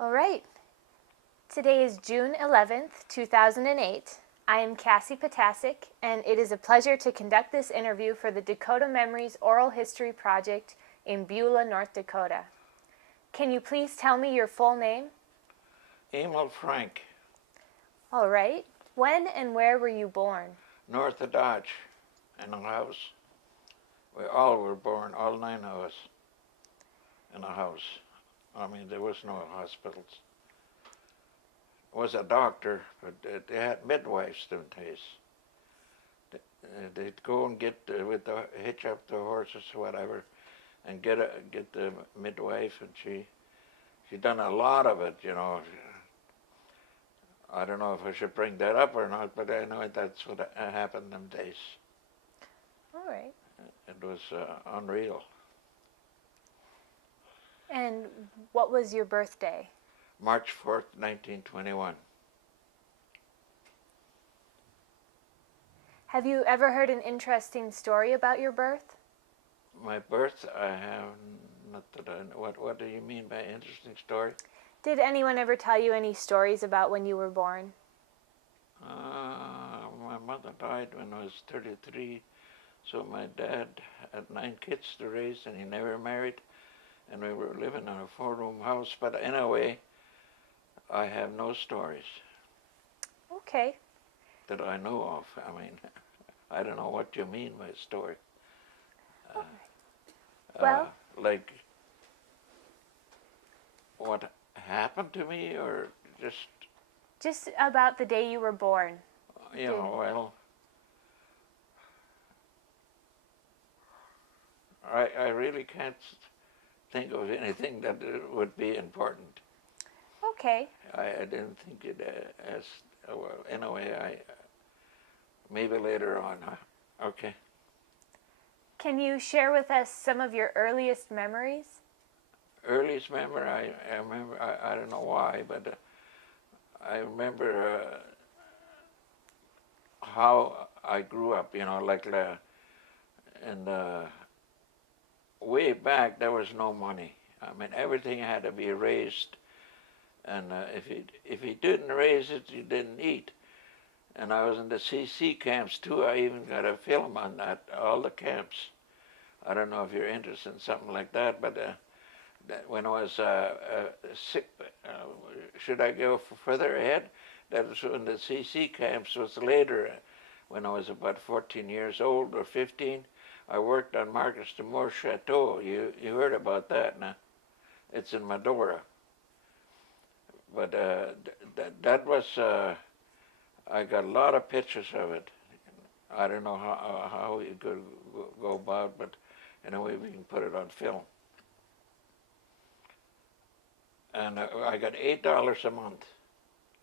All right. Today is June 11th, 2008. I am Cassie Potasic, and it is a pleasure to conduct this interview for the Dakota Memories Oral History Project in Beulah, North Dakota. Can you please tell me your full name? Emil Frank, All right. When and where were you born? north of Dodge, in a house. We all were born, all 9 of us, in a house. I mean, there was no hospitals. There was a doctor, but they had midwives them days. They'd go and get hitch up the horses or whatever, and get the midwife, and she done a lot of it, you know. I don't know if I should bring that up or not, but I know that's what happened them days. All right. It was unreal. And what was your birthday? March 4th, 1921. Have you ever heard an interesting story about your birth? My birth, I have not that I know. What do you mean by interesting story? Did anyone ever tell you any stories about when you were born? My mother died when I was 33, so my dad had 9 kids to raise, and he never married, and we were living in a 4-room house. But in a way, I have no stories Okay. that I know of. I mean, I don't know what you mean by story. Well, like what happened to me, or just about the day you were born. well, I really can't think of anything that would be important. Okay. I didn't think it as well. In a way, maybe later on. Okay. Can you share with us some of your earliest memories? Earliest memory, I remember. I don't know why, but I remember how I grew up. You know, like in the way back, there was no money. I mean, everything had to be raised, and if you didn't raise it, you didn't eat. And I was in the CC camps too. I even got a film on that, all the camps. I don't know if you're interested in something like that, but when I was sick, should I go further ahead? That was when the CC camps was later, when I was about 14 years old or 15. I worked on Marcus de Moore Chateau. You heard about that, now? It's in Medora. But that was, I got a lot of pictures of it. I don't know how you could go about, but anyway, we can put it on film. And I got $8 a month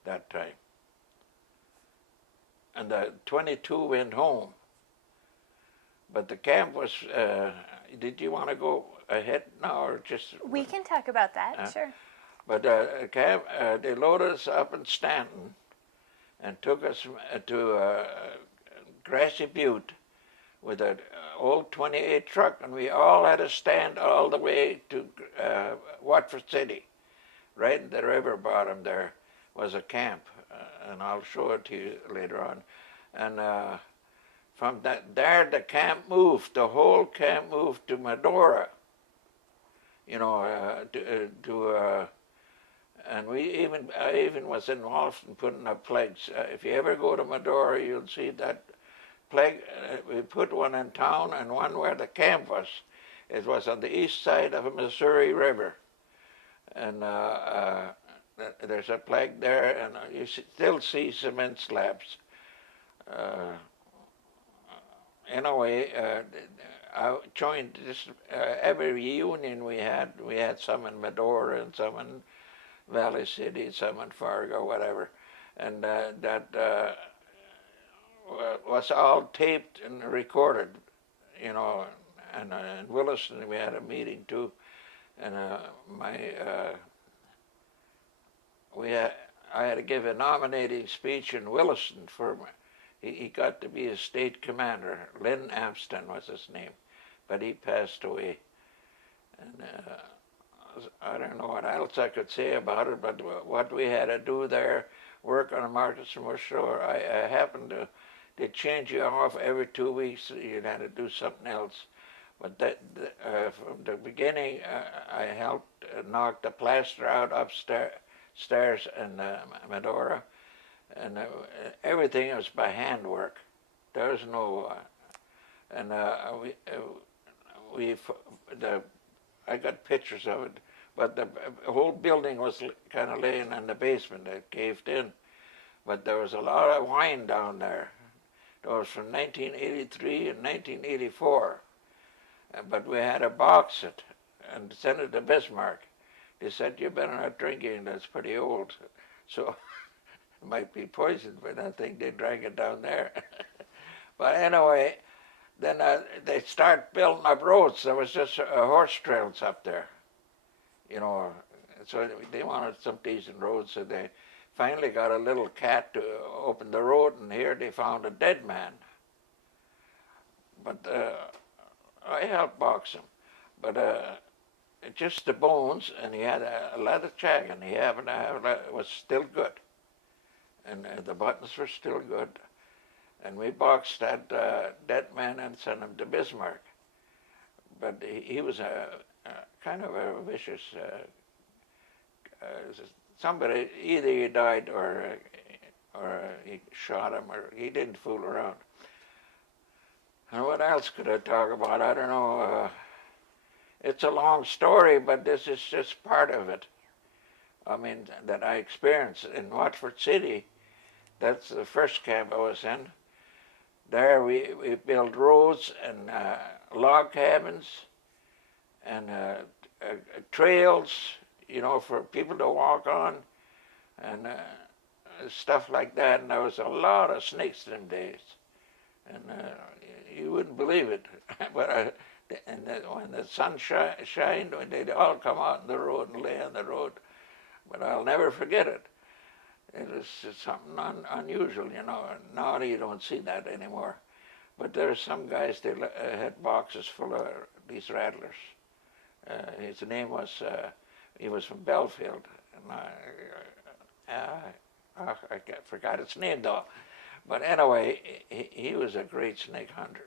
that time. And the 22 went home. But the camp was, did you want to go ahead now, or just? We can talk about that, sure. But camp, they loaded us up in Stanton and took us to Grassy Butte with an old 28 truck, and we all had to stand all the way to Watford City. Right in the river bottom there was a camp, and I'll show it to you later on. And from there, the camp moved. The whole camp moved to Medora. You know, and I even was involved in putting up flags. If you ever go to Medora, you'll see that flag. We put one in town and one where the camp was. It was on the east side of the Missouri River. And there's a flag there, and you still see cement slabs. Anyway, I joined this, every reunion we had some in Medora and some in Valley City, some in Fargo, whatever. And that was all taped and recorded, you know. And in Williston we had a meeting too. And I had to give a nominating speech in Williston for. He got to be a state commander. Lynn Amston was his name, but he passed away. And I don't know what else I could say about it, but what we had to do there, work on a Marcus and Bush store, I happened to, they change you off every 2 weeks. You had to do something else. But from the beginning, I helped knock the plaster out upstairs in Medora, and everything was by handwork. There was no, and we the I got pictures of it, but the whole building was kind of laying in the basement. It caved in, but there was a lot of wine down there. It was from 1983 and 1984. But we had to box it and send it to Bismarck. They said, you better not drink it, that's pretty old. So it might be poisoned, but I think they drank it down there. But anyway, then they start building up roads. There was just horse trails up there, you know. So they wanted some decent roads, so they finally got a little cat to open the road, and here they found a dead man. But I helped box him, but just the bones, and he had a leather check, and he happened to have it was still good, and the buttons were still good, and we boxed that dead man and sent him to Bismarck. But he was a kind of a vicious somebody. Either he died or he shot him, or he didn't fool around. And what else could I talk about? I don't know. It's a long story, but this is just part of it. I mean, that I experienced in Watford City. That's the first camp I was in. There we built roads and log cabins and trails, you know, for people to walk on, and stuff like that. And there was a lot of snakes them days. And you wouldn't believe it, but when the sun shined, they'd all come out on the road and lay on the road. But I'll never forget it. It was something unusual, you know. Now you don't see that anymore. But there are some guys, they had boxes full of these rattlers. His name was, he was from Belfield. And I forgot his name though. But anyway, he was a great snake hunter.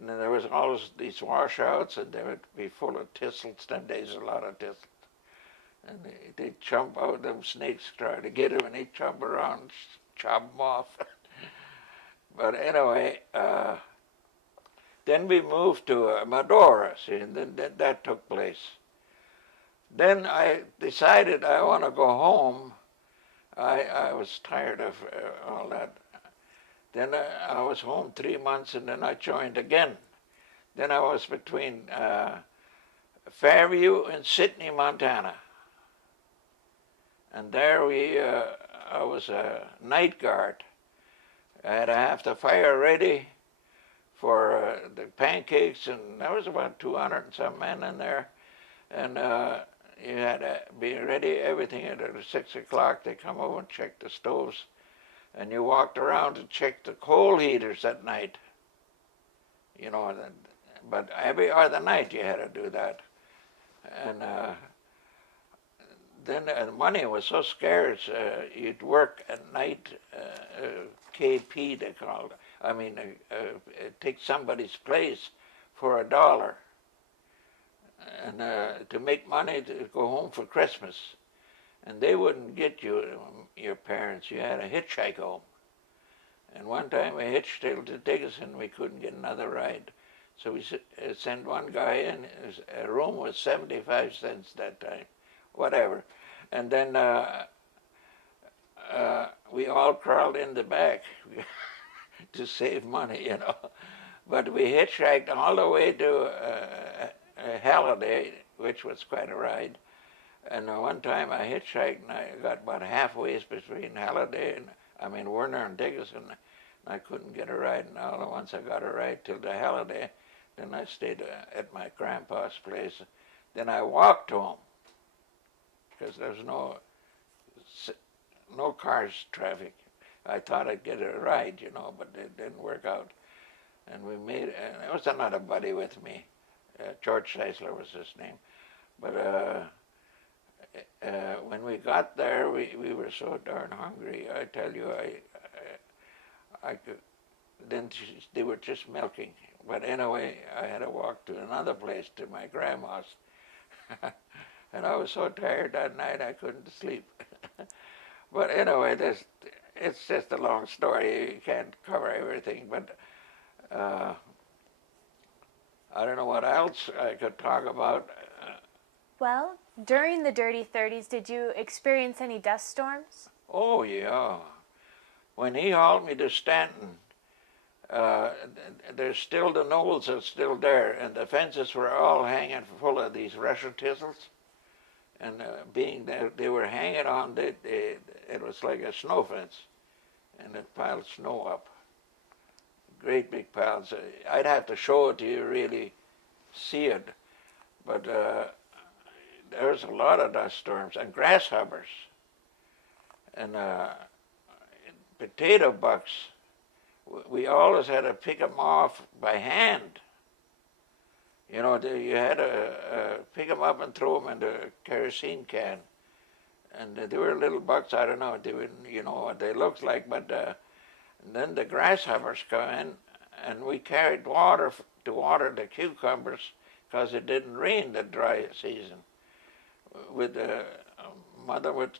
And then there was always these washouts, and they would be full of thistles. Them days, a lot of thistles. And they'd jump out, them snakes try to get him, and he'd jump around, chop them off. But anyway, then we moved to Medora, see, and then that took place. Then I decided I want to go home. I was tired of all that. Then I was home 3 months, and then I joined again. Then I was between Fairview and Sydney, Montana. And there I was a night guard. I had to have the fire ready for the pancakes, and there was about 200 and some men in there. And you had to be ready, everything at 6 o'clock. They come over and check the stoves. And you walked around to check the coal heaters at night. You know, but every other night you had to do that. And then the money was so scarce, you'd work at night, KP they called it. I mean, take somebody's place for $1. And to make money to go home for Christmas. And they wouldn't get you, your parents. You had to hitchhike home. And one time we hitched till to Dickinson, we couldn't get another ride. So we sent one guy in. A room was 75 cents that time, whatever. And then we all crawled in the back to save money, you know. But we hitchhiked all the way to Halliday, which was quite a ride. And one time I hitchhiked, and I got about halfway between Halliday and, Werner and Dickinson, and I couldn't get a ride. And all at once I got a ride till to Halliday. Then I stayed at my grandpa's place. Then I walked home, because there's no cars traffic. I thought I'd get a ride, you know, but it didn't work out. And we made, and there was another buddy with me. George Seisler was his name. But when we got there, we were so darn hungry. I tell you, I could, then they were just milking. But anyway, I had to walk to another place, to my grandma's. And I was so tired that night I couldn't sleep. But anyway, it's just a long story. You can't cover everything. But I don't know what else I could talk about. Well, during the Dirty Thirties, did you experience any dust storms? Oh, yeah. When he hauled me to Stanton, there's still the knolls are still there, and the fences were all hanging full of these Russian thistles. And being that they were hanging on, it was like a snow fence, and it piled snow up. Great big piles. I'd have to show it to you, really see it. But there's a lot of dust storms and grasshoppers and potato bugs. We always had to pick them off by hand. You know, you had to pick them up and throw them in the kerosene can. And they were little bugs, I don't know, you know what they looked like, but then the grasshoppers come in, and we carried water to water the cucumbers because it didn't rain the dry season. With the mother would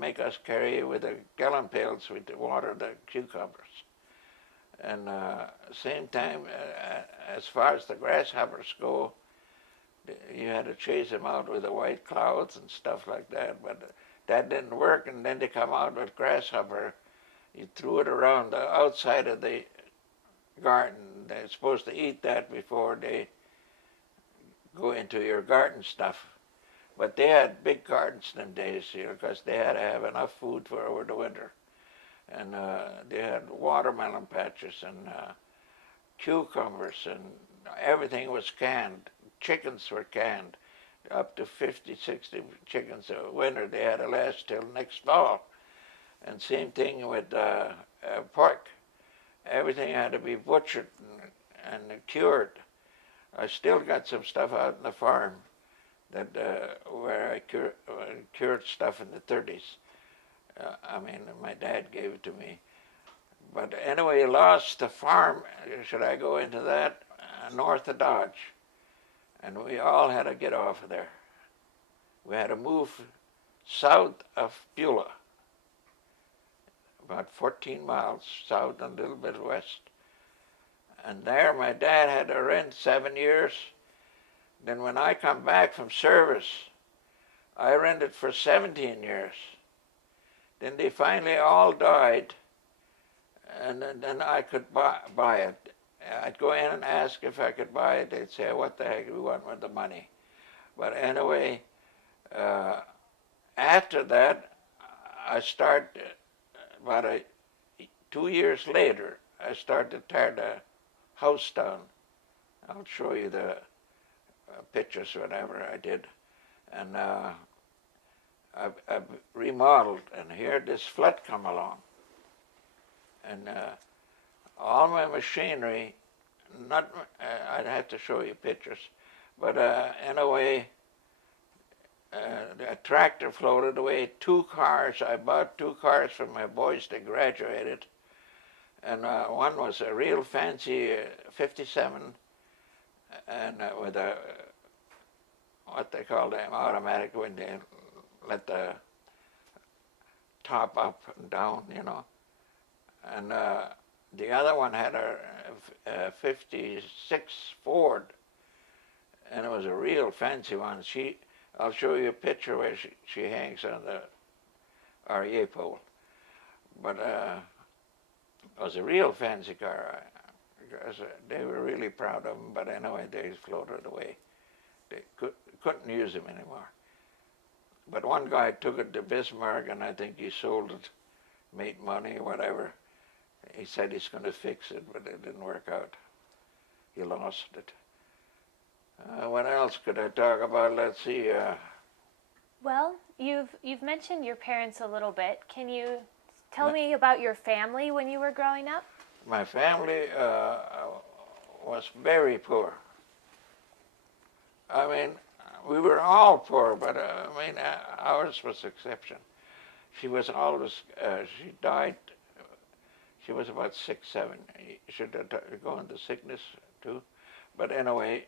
make us carry with the gallon pails to water the cucumbers. And same time, as far as the grasshoppers go, you had to chase them out with the white clouds and stuff like that. But that didn't work, and then they come out with grasshopper. You threw it around the outside of the garden. They're supposed to eat that before they go into your garden stuff. But they had big gardens them days, you know, because they had to have enough food for over the winter. And they had watermelon patches and cucumbers, and everything was canned. Chickens were canned, up to 50, 60 chickens a winter. They had to last till next fall. And same thing with pork. Everything had to be butchered and cured. I still got some stuff out in the farm that where I cured stuff in the 30s. I mean, my dad gave it to me. But anyway, he lost the farm. Should I go into that? North of Dodge. And we all had to get off of there. We had to move south of Beulah, about 14 miles south and a little bit west. And there my dad had to rent 7 years. Then when I come back from service, I rented for 17 years. Then they finally all died, and then I could buy it. I'd go in and ask if I could buy it. They'd say, what the heck do we want with the money? But anyway, after that, I started, about 2 years later, I started to tear the house down. I'll show you the pictures, whatever I did. And I've remodeled, and here this flood come along. And all my machinery, I'd have to show you pictures, but anyway, the tractor floated away, 2 cars. I bought 2 cars for my boys that graduated, and one was a real fancy 57, and with a, what they call them, automatic, when they let the top up and down, you know. And the other one had a 56 Ford, and it was a real fancy one. I'll show you a picture where she hangs on the REA pole. But it was a real fancy car. Because they were really proud of them, but anyway, they floated away. They couldn't use them anymore. But one guy took it to Bismarck, and I think he sold it, made money or whatever. He said he's going to fix it, but it didn't work out. He lost it. What else could I talk about? Let's see. Well, you've mentioned your parents a little bit. Can you tell me about your family when you were growing up? My family was very poor. I mean, we were all poor, but I mean, ours was exception. She was always, she died, she was about 6, 7. She did go into sickness too. But anyway,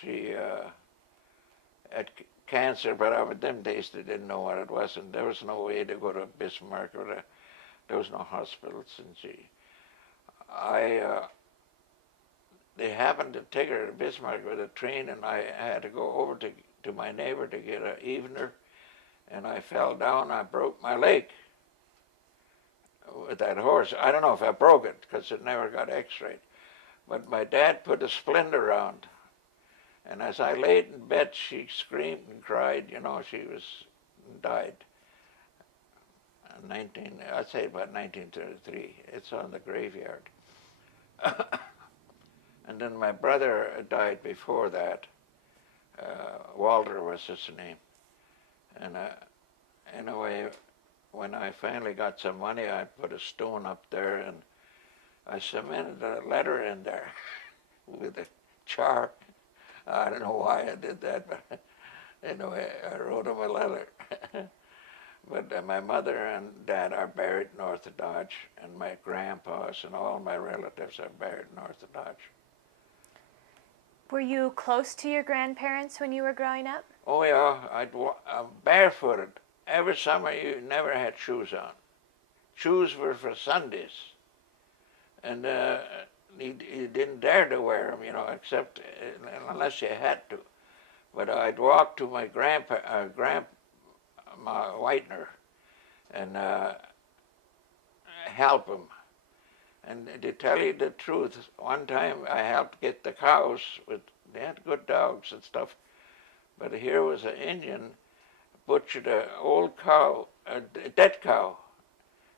she had cancer, but over them days they didn't know what it was, and there was no way to go to Bismarck, or there was no hospitals, and they happened to take her to Bismarck with a train, and I had to go over to my neighbor to get an evener, and I fell down. I broke my leg with that horse. I don't know if I broke it because it never got x-rayed, but my dad put a splint around, and as I laid in bed, she screamed and cried. You know, she died. I'd say about 1933. It's on the graveyard. And then my brother died before that. Walter was his name. And anyway, when I finally got some money, I put a stone up there, and I cemented a letter in there with a char. I don't know why I did that, but anyway, I wrote him a letter. But my mother and dad are buried north of Dodge, and my grandpas and all my relatives are buried north of Dodge. Were you close to your grandparents when you were growing up? Oh yeah, I'm barefooted. Every summer you never had shoes on. Shoes were for Sundays, and you didn't dare to wear them, you know, except unless you had to. But I'd walk to my grandma Whitener and help him. And to tell you the truth, one time I helped get the cows. They had good dogs and stuff, but here was an Indian butchered an old cow, a dead cow,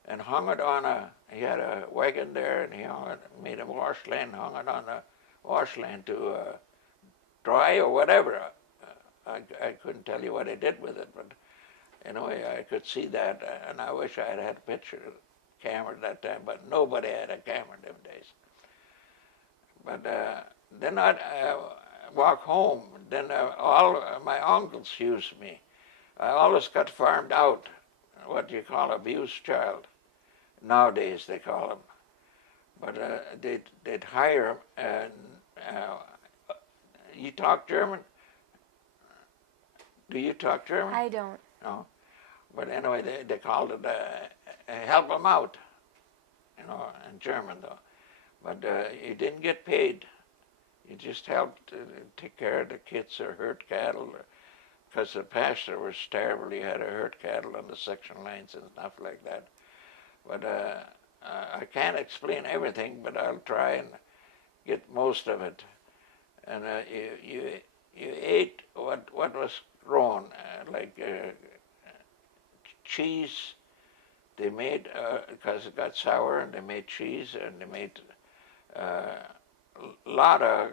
and hung it on he had a wagon there, and he made a washland, hung it on a washland to dry or whatever. I couldn't tell you what he did with it, but anyway, I could see that, and I wish I had had a picture of the camera at that time, but nobody had a camera in them days. But then I'd walk home. Then all my uncles used me. I always got farmed out, what you call abused child. Nowadays they call them. But they'd hire them. You talk German? Do you talk German? I don't. No. But anyway, they called it help them out, you know, in German though. But you didn't get paid. You just helped take care of the kids or herd cattle, because the pasture was terrible. You had to herd cattle on the section lines and stuff like that. But I can't explain everything, but I'll try and get most of it. And you ate what was grown, like cheese. They made, because it got sour, and they made cheese, and they made a lot of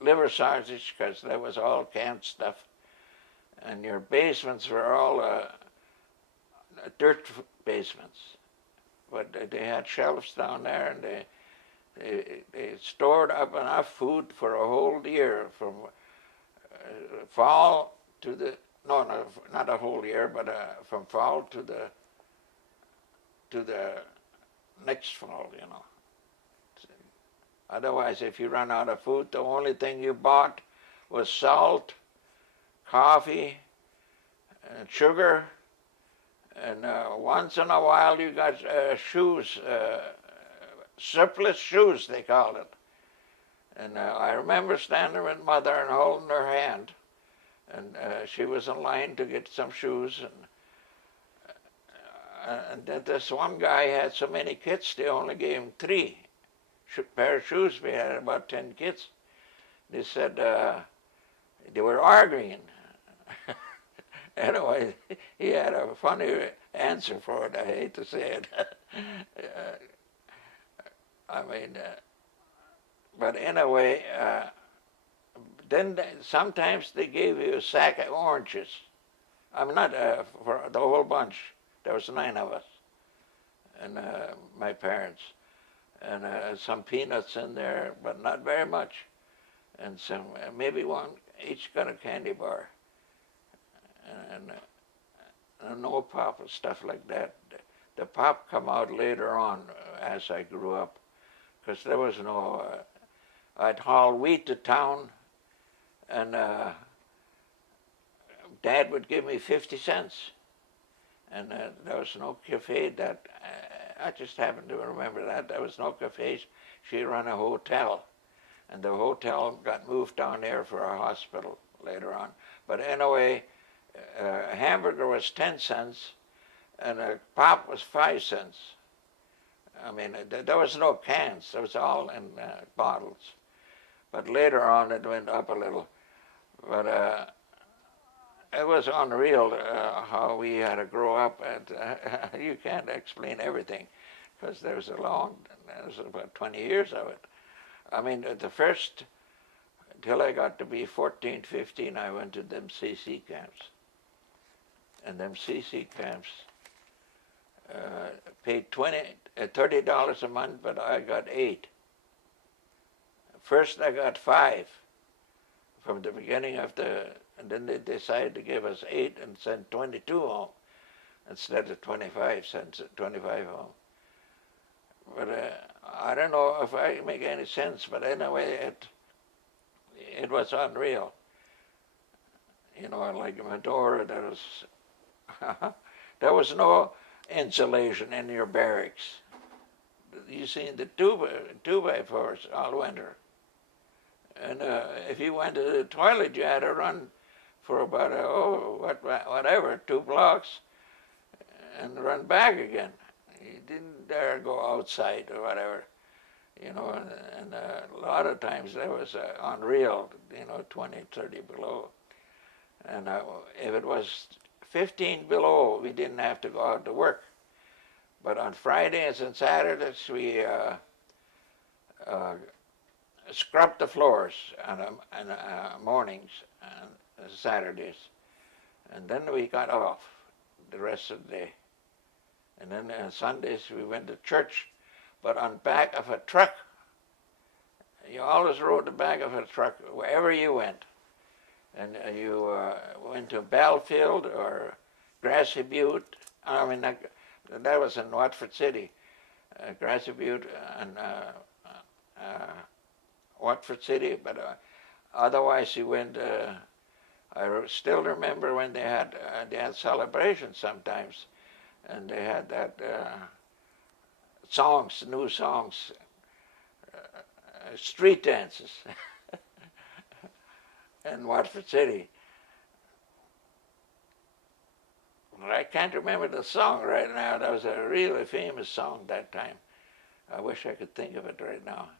liver sausage, because that was all canned stuff. And your basements were all dirt basements. But they had shelves down there, and they stored up enough food for a whole year, from fall to the, no, not a whole year, but from fall to the next fall, you know. Otherwise, if you run out of food, the only thing you bought was salt, coffee, and sugar, and once in a while you got shoes, surplus shoes they called it. And I remember standing with Mother and holding her hand, and she was in line to get some shoes, and this one guy had so many kids, they only gave him 3 pair of shoes. We had about 10 kids. They said they were arguing. Anyway, he had a funny answer for it. I hate to say it. I mean, but anyway, then sometimes they gave you a sack of oranges. I mean, not for the whole bunch. There was 9 of us, and my parents, and some peanuts in there, but not very much, and some maybe one each got a candy bar, and no pop and stuff like that. The pop come out later on as I grew up, because there was no. I'd haul wheat to town, and Dad would give me 50 cents, and there was no cafe. That I just happen to remember that there was no cafes. She ran a hotel, and the hotel got moved down there for a hospital later on. But anyway, a hamburger was 10 cents, and a pop was 5 cents. I mean, there was no cans. It was all in bottles. But later on, it went up a little. But it was unreal how we had to grow up. And you can't explain everything, because there was about 20 years of it. I mean, the first, till I got to be 14, 15, I went to them CC camps. And them CC camps paid $30 a month, but I got 8. First I got 5 from the beginning of and then they decided to give us 8 and send 22 home instead of 25 home. But I don't know if I make any sense, but anyway, it was unreal. You know, like my door, there was no insulation in your barracks. You seen the 2x4s all winter. And if you went to the toilet, you had to run for about, whatever, 2 blocks and run back again. You didn't dare go outside or whatever, you know, and a lot of times that was unreal, you know, 20, 30 below. And if it was 15 below, we didn't have to go out to work. But on Fridays and Saturdays, we scrubbed the floors on mornings and Saturdays. And then we got off the rest of the day. And then on Sundays we went to church, but on back of a truck. You always rode the back of a truck wherever you went. And you went to Belfield or Grassy Butte. I mean, that was in Watford City. Grassy Butte and Watford City, but otherwise you went. I still remember when they had celebrations sometimes, and they had that songs, new songs, street dances in Watford City. But I can't remember the song right now. That was a really famous song that time. I wish I could think of it right now.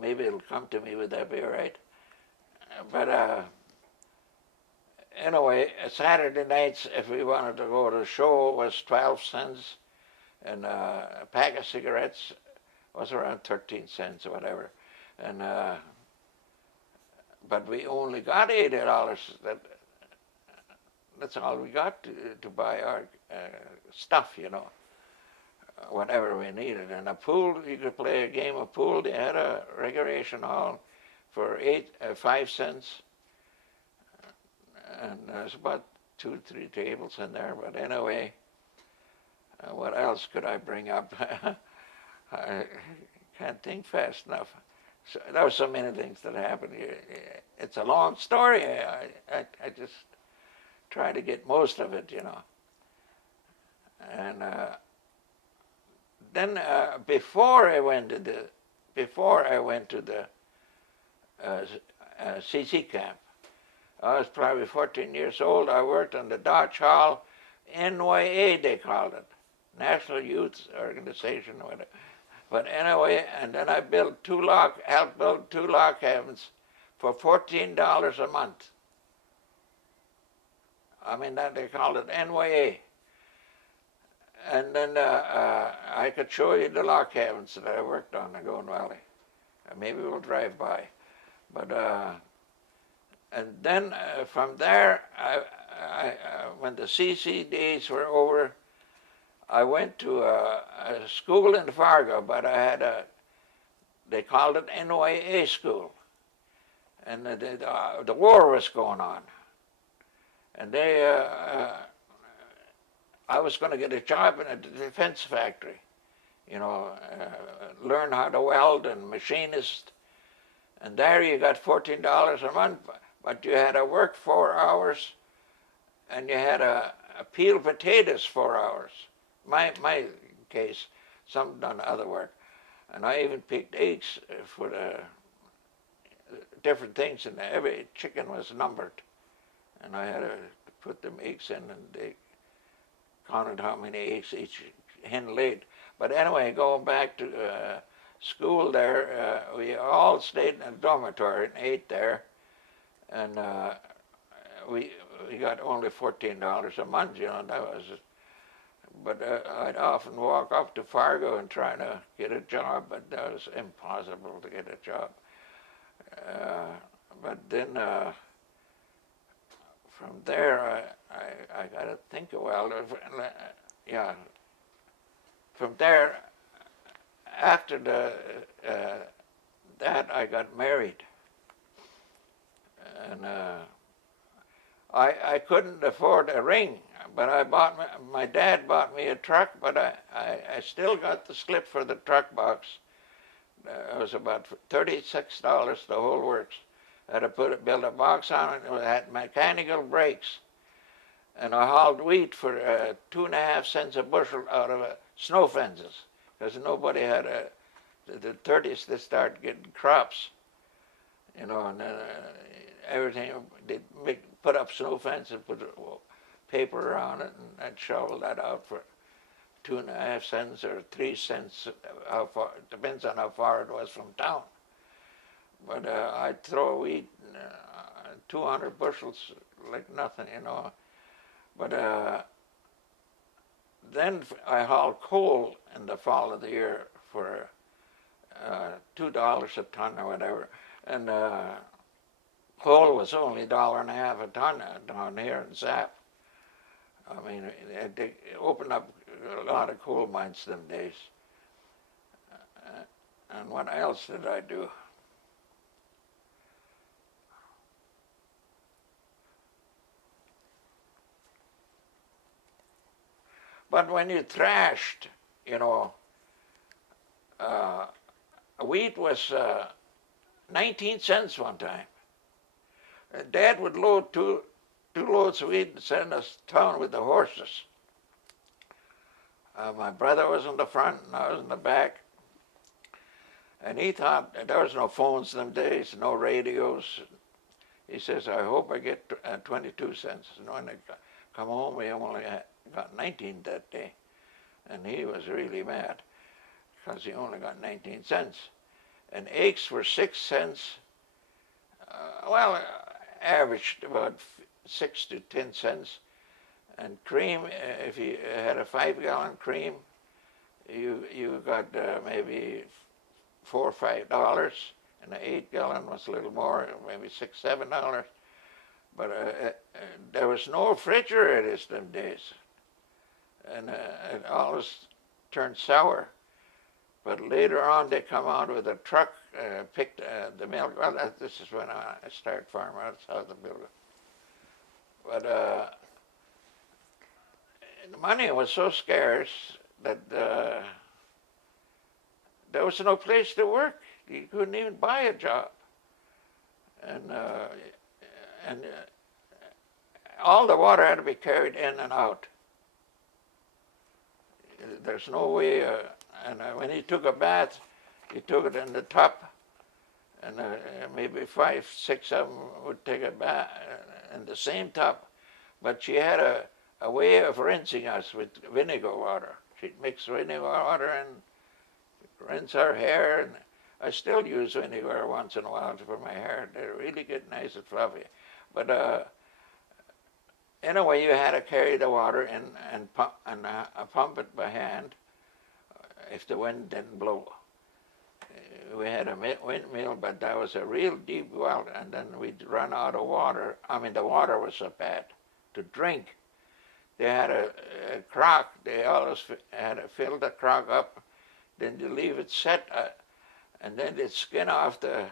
Maybe it'll come to me. Would that be all right? But anyway, Saturday nights, if we wanted to go to a show, was 12 cents, and a pack of cigarettes was around 13 cents or whatever. And but we only got $80. That's all we got to buy our stuff, you know, whatever we needed. And a pool, you could play a game of pool. They had a recreation hall for 5 cents. And there's about 2 or 3 tables in there. But anyway, what else could I bring up? I can't think fast enough. So, there were so many things that happened. It's a long story. I just try to get most of it, you know. And then before I went to the CC camp, I was probably 14 years old. I worked on the Dodge Hall, NYA they called it, National Youth Organization or whatever. But anyway, and then I helped build 2 log cabins for $14 a month. I mean, that they called it NYA. And then I could show you the log cabins that I worked on in Golden Valley. Maybe we'll drive by. But and then from there, when the CC days were over, I went to a school in Fargo, but I had they called it NYA school. and the war was going on, and I was going to get a job in a defense factory, learn how to weld and machinist, and there you got $14 a month, but you had to work 4 hours, and you had to peel potatoes 4 hours. My case, some done other work, and I even picked eggs for the different things, and every chicken was numbered, and I had to put them eggs in, and they counted how many eggs each hen laid. But anyway, going back to school there, we all stayed in a dormitory and ate there, and we got only $14 a month, that was. But I'd often walk up to Fargo and try to get a job, but that was impossible to get a job. But then from there, I got to think a while. Yeah. From there, after that, I got married, and I couldn't afford a ring, but my dad bought me a truck, but I still got the slip for the truck box. It was about $36, the whole works. I had to build a box on it. It had mechanical brakes, and I hauled wheat for 2.5 cents a bushel out of snow fences, because nobody had the 30s. They started getting crops, and then everything they put up snow fence and put paper around it, and I'd shovel that out for 2.5 cents or 3 cents. How far, depends on how far it was from town. But I'd throw wheat, 200 bushels like nothing, But then I hauled coal in the fall of the year for $2 a ton or whatever, and coal was only $1.50 a ton down here in Zap. I mean, they opened up a lot of coal mines them days. And what else did I do? But when you thrashed, wheat was 19 cents one time. Dad would load two loads of wheat and send us to town with the horses. My brother was in the front and I was in the back. And he thought, there was no phones them days, no radios. He says, I hope I get 22 cents. And when I come home, we only got 19 that day. And he was really mad because he only got 19 cents. And eggs were 6 cents. Averaged about 6 to 10 cents. And cream, if you had a 5-gallon cream, you got maybe $4 or $5, and an 8-gallon was a little more, maybe $6, $7. But there was no refrigerators them days, and it always turned sour. But later on, they come out with a truck, picked the milk. Well, this is when I started farming. That's how the milk. But the money was so scarce that there was no place to work. You couldn't even buy a job, and all the water had to be carried in and out. There's no way. And when he took a bath, he took it in the tub, and maybe 5, 6 of them would take a bath in the same tub. But she had a way of rinsing us with vinegar water. She'd mix vinegar water and rinse our hair, and I still use vinegar once in a while for my hair. They really get nice and fluffy. But anyway, you had to carry the water in and pump it by hand if the wind didn't blow. We had a windmill, but that was a real deep well, and then we'd run out of water. I mean, the water was so bad to drink. They had a crock. They always had to fill the crock up, then they leave it set, and then they'd skin off the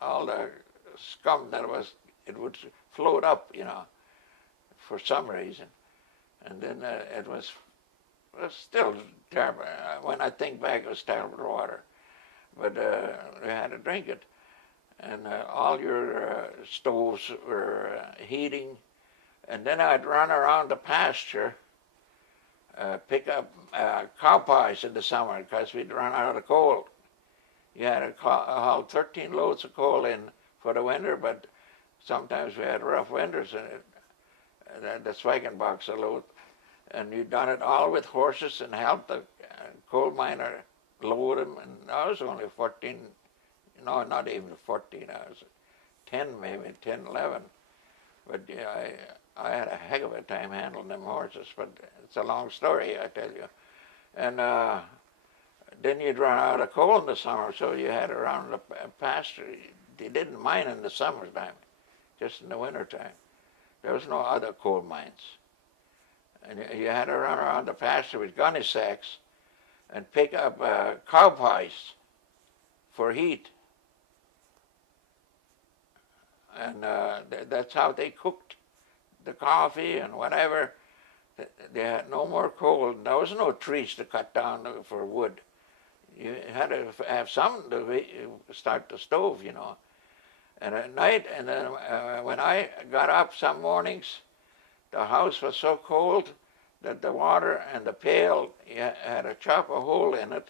all the scum that was, it would float up, for some reason. And then it was still terrible. When I think back, it was terrible water. But we had to drink it. And all your stoves were heating. And then I'd run around the pasture, pick up cow pies in the summer because we'd run out of coal. You had to haul 13 loads of coal in for the winter, but sometimes we had rough winters, and the swagging box a load. And you'd done it all with horses and helped the coal miner load them. And I was only 14, no, not even 14, I was 10, maybe 10, 11. But yeah, I had a heck of a time handling them horses, but it's a long story, I tell you. And then you'd run out of coal in the summer, so you had around the pasture. They didn't mine in the summertime, just in the wintertime. There was no other coal mines. And you had to run around the pasture with gunny sacks and pick up cow pies for heat. And that's how they cooked the coffee and whatever. They had no more coal. There was no trees to cut down for wood. You had to have something to start the stove, And at night, and then when I got up some mornings, the house was so cold that the water and the pail, you had to chop a hole in it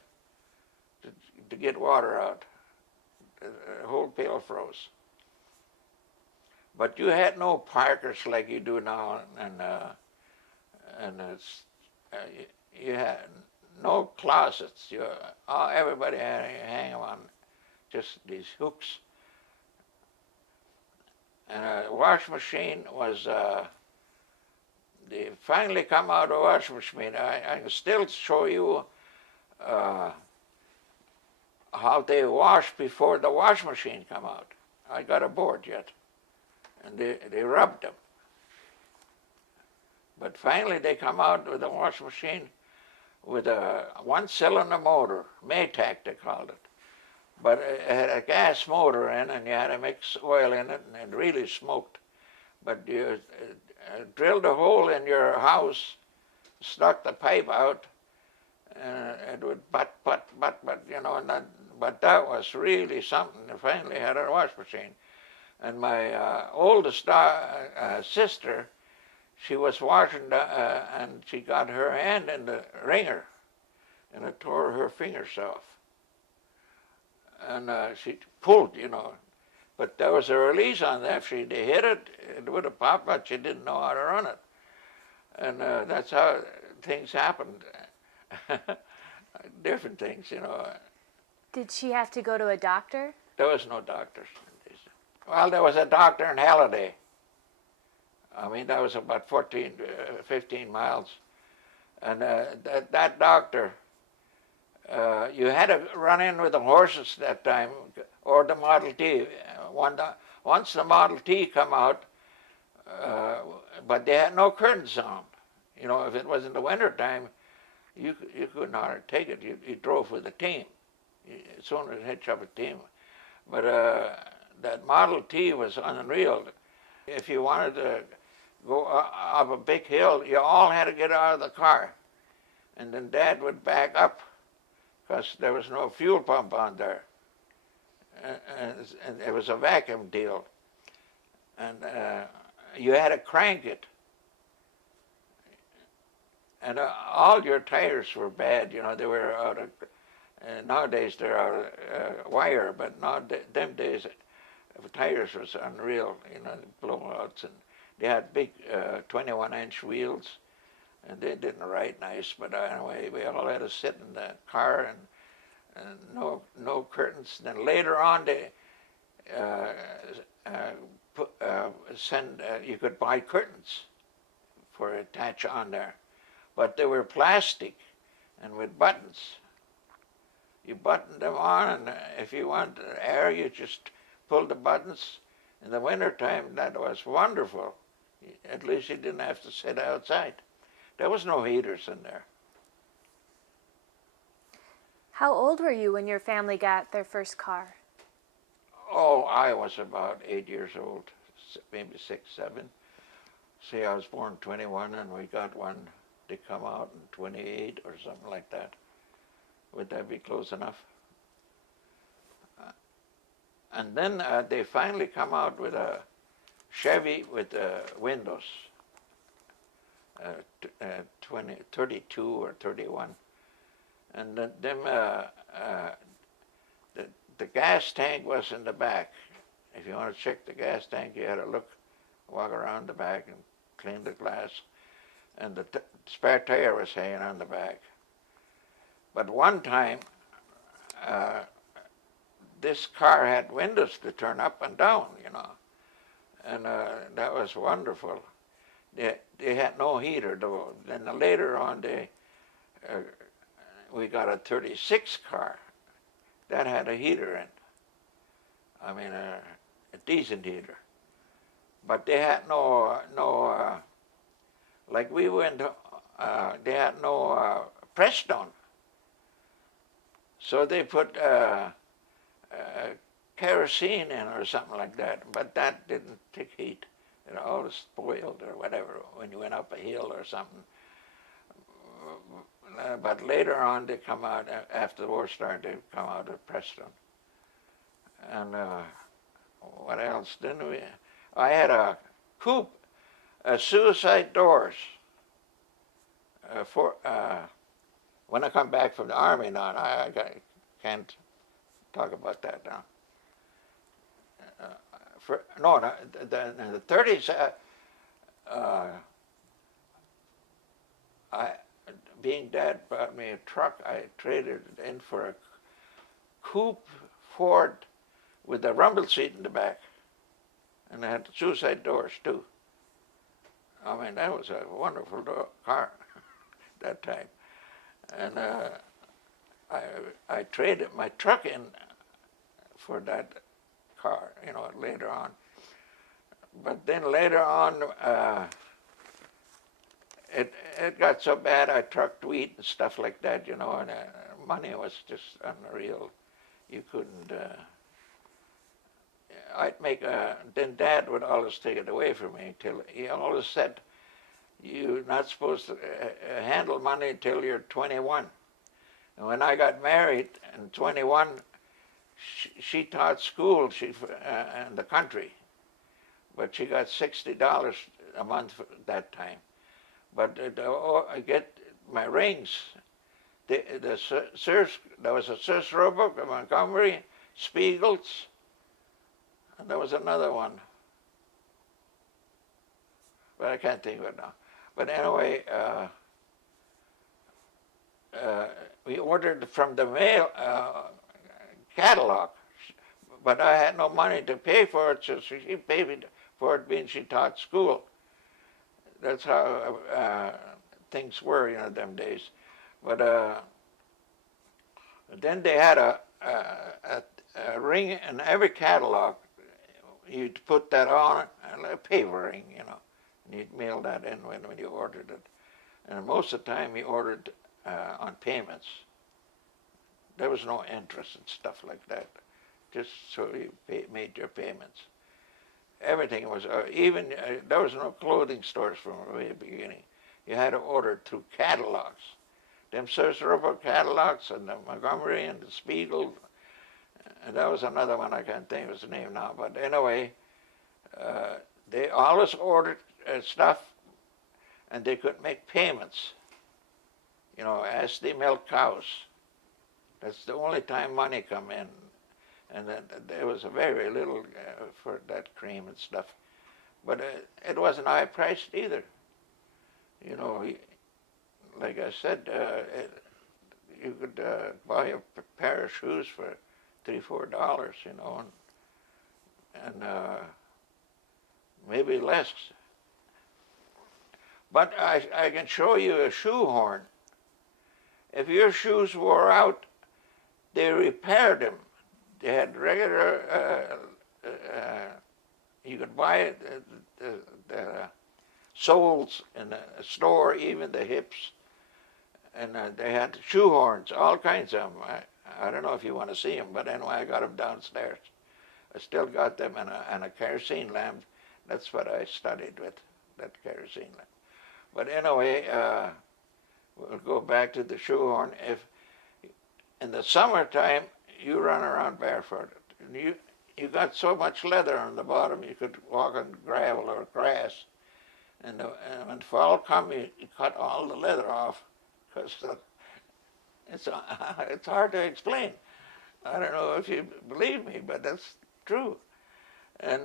to get water out. The whole pail froze. But you had no parkers like you do now, and you had no closets. Everybody had to hang them on just these hooks. And a wash machine was, they finally come out of a wash machine. I can still show you how they wash before the wash machine come out. I got a board yet. And they rubbed them. But finally they come out with a wash machine with a one-cylinder motor, Maytag they called it. But it had a gas motor in, and you had to mix oil in it, and it really smoked. But you drilled a hole in your house, stuck the pipe out, and it would but that was really something. I finally had a wash machine. And my oldest sister, she was washing, and she got her hand in the wringer, and it tore her fingers off. And she pulled, but there was a release on that. If she'd hit it, it would have popped, but she didn't know how to run it. And that's how things happened. Different things, Did she have to go to a doctor? There was no doctors. Well, there was a doctor in Halliday. I mean, that was about 15 miles. And that doctor, you had to run in with the horses that time, or the Model T. Once the Model T come out, but they had no curtains on. If it was in the wintertime, you couldn't hardly take it. You drove with a team. As soon as hitch up a team. But that Model T was unreal. If you wanted to go up a big hill, you all had to get out of the car. And then Dad would back up because there was no fuel pump on there. And it was a vacuum deal. And you had to crank it. And all your tires were bad, they were out of, nowadays they're out of wire, but now them days, tires was unreal, blowouts, and they had big 21-inch wheels, and they didn't ride nice, but anyway, we all had to sit in the car, and no curtains. Then later on, they you could buy curtains for attach on there, but they were plastic and with buttons. You buttoned them on, and if you wanted air, you just pulled the buttons. In the wintertime, that was wonderful. At least you didn't have to sit outside. There was no heaters in there. How old were you when your family got their first car? Oh, I was about 8 years old, maybe 6, 7. See, I was born 21, and we got one to come out in 28 or something like that. Would that be close enough? And then they finally come out with a Chevy with windows, 32 or 31. And then the gas tank was in the back. If you want to check the gas tank, you had to walk around the back and clean the glass. And the spare tire was hanging on the back. But one time, this car had windows to turn up and down, you know. And that was wonderful. They had no heater, though. Then later on, we got a 36 car that had a heater in. I mean, a decent heater. But they had like we went, they had no Prestone. So they put kerosene in or something like that, but that didn't take heat. It all spoiled or whatever when you went up a hill or something. But later on they come out, after the war started, they come out of Prestone. And what else? Then I had a coupe, suicide doors. When I come back from the army now, I can't talk about that now. In the 30s, being Dad bought me a truck, I traded it in for a coupe Ford with a rumble seat in the back. And it had suicide doors too. I mean, that was a wonderful car that time. And I traded my truck in for that car, you know, later on. But then later on, it got so bad I trucked wheat and stuff like that, you know, and money was just unreal. You couldn't, I'd make then Dad would always take it away from me till he always said, you're not supposed to handle money until you're 21. And when I got married in 21, she taught school in the country, but she got $60 a month that time. But I get my rings. There was a Sears Roebuck, a Montgomery, Spiegels, and there was another one. But I can't think of it now. But anyway, we ordered from the mail catalog, but I had no money to pay for it, so she paid for it, being she taught school. That's how things were, you know, them days. But then they had a ring in every catalog. You'd put that on it, a paper ring, you know. And you'd mail that in when you ordered it. And most of the time you ordered on payments. There was no interest and stuff like that. Just so you made your payments. Everything was, there was no clothing stores from the very beginning. You had to order through catalogs. Them Sears Roebuck catalogs and the Montgomery and the Spiegel. And that was another one, I can't think of his name now. But anyway, they always ordered stuff, and they could make payments. You know, as they milk cows. That's the only time money come in. And there was very little for that cream and stuff. But it wasn't high priced either. You know, like I said, you could buy a pair of shoes for $3, $4, you know, and maybe less. But I can show you a shoehorn. If your shoes wore out, they repaired them. They had regular, you could buy the soles in the store, even the hips. And they had shoehorns, all kinds of them. I don't know if you want to see them, but anyway, I got them downstairs. I still got them, and a kerosene lamp. That's what I studied with, that kerosene lamp. But anyway, we'll go back to the shoehorn. If in the summertime you run around barefoot, and you got so much leather on the bottom you could walk on gravel or grass. And when fall come, you cut all the leather off, because it's hard to explain. I don't know if you believe me, but that's true. And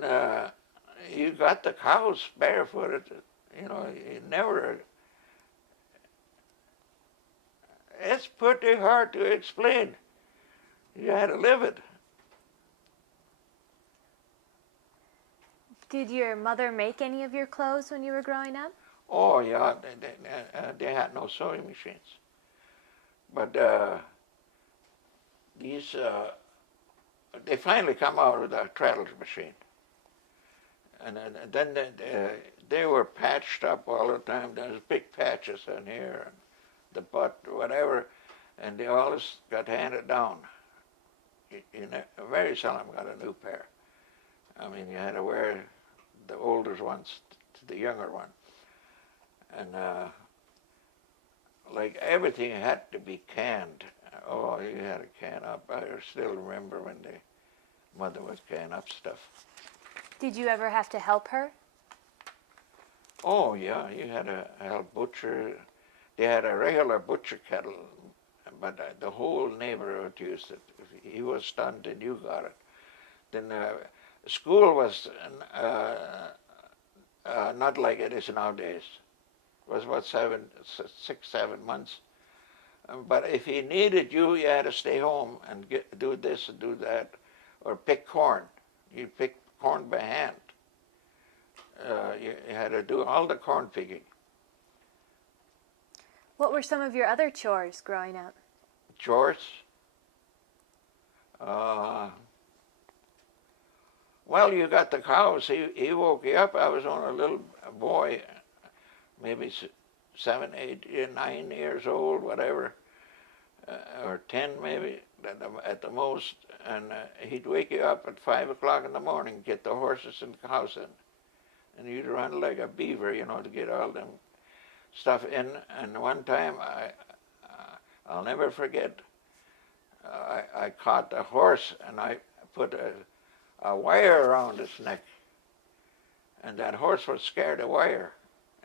you got the cows barefooted. You know, you never. It's pretty hard to explain. You had to live it. Did your mother make any of your clothes when you were growing up? Oh yeah, they had no sewing machines, but these they finally come out with a treadle machine, and then they were patched up all the time. There's big patches on here, and the butt, whatever, and they always got handed down. You very seldom got a new pair. I mean, you had to wear the older ones to the younger one, and like everything had to be canned. Oh, you had to can up. I still remember when the mother would can up stuff. Did you ever have to help her? Oh yeah, you had to help butcher. They had a regular butcher kettle, but the whole neighborhood used it. If he was stunned, then you got it. Then school was not like it is nowadays. It was about 6, 7 months. But if he needed you, you had to stay home and do this and do that, or pick corn. You pick corn by hand. You had to do all the corn picking. What were some of your other chores growing up? Chores? Well, you got the cows. He woke you up. I was only a little boy, maybe 7, 8, 9 years old, whatever, or 10 maybe at the most. And he'd wake you up at 5 o'clock in the morning, get the horses and cows in, and you'd run like a beaver, you know, to get all them stuff in. And one time, I'll never forget, I caught a horse and I put a wire around his neck, and that horse was scared of wire,